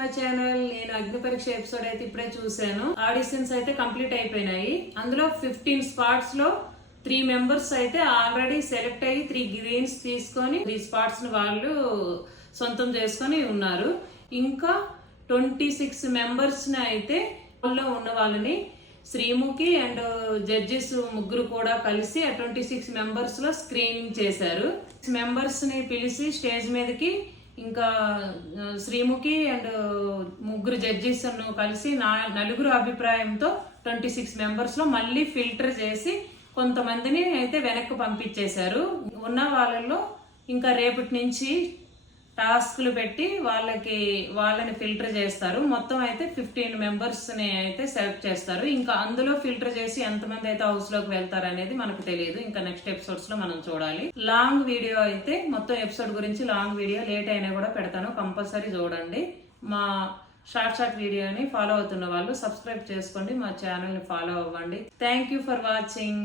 My channel. నేను అగ్ని పరీక్ష ఎపిసోడ్ అయితే ఇప్పుడే చూసాను. ఆడిషన్స్ అయితే కంప్లీట్ అయిపోయినాయి. అందులో 15 స్పాట్స్ లో 3 మెంబర్స్ అయితే ఆల్రెడీ సెలెక్ట్ అయ్యి 3 గ్రీన్స్ తీసుకొని 3 స్పాట్స్ ని వాళ్ళు సొంతం చేసుకొని ఉన్నారు. ఇంకా 26 మెంబర్స్ ని అయితే ఉన్న వాళ్ళని శ్రీముఖి అండ్ జడ్జెస్ ముగ్గురు కూడా కలిసి ఆ 26 మెంబర్స్ లో స్క్రీనింగ్ చేశారు. మెంబర్స్ ని పిలిచి స్టేజ్ మీదకి ఇంకా శ్రీముఖి అండ్ ముగ్గురు జడ్జెస్ కలిసి నలుగురు అభిప్రాయంతో 26 మెంబర్స్ లో మళ్ళీ ఫిల్టర్ చేసి కొంతమందిని అయితే వెనక్కి పంపించేశారు. ఉన్న వాళ్ళలో ఇంకా రేపటి నుంచి టాస్క్లు పెట్టి వాళ్ళని ఫిల్టర్ చేస్తారు. మొత్తం అయితే 15 మెంబర్స్ ని అయితే సెలెక్ట్ చేస్తారు. ఇంకా అందులో ఫిల్టర్ చేసి ఎంతమంది అయితే హౌస్ లోకి వెళ్తారు అనేది మనకు తెలియదు. ఇంకా నెక్స్ట్ ఎపిసోడ్స్ లో మనం చూడాలి. లాంగ్ వీడియో అయితే మొత్తం ఎపిసోడ్ గురించి లాంగ్ వీడియో లేట్ అయినా కూడా పెడతాను, కంపల్సరీ చూడండి. మా షార్ట్ వీడియోని ఫాలో అవుతున్న వాళ్ళు సబ్స్క్రైబ్ చేసుకోండి, మా ఛానల్ ని ఫాలో అవ్వండి. Thank you for watching.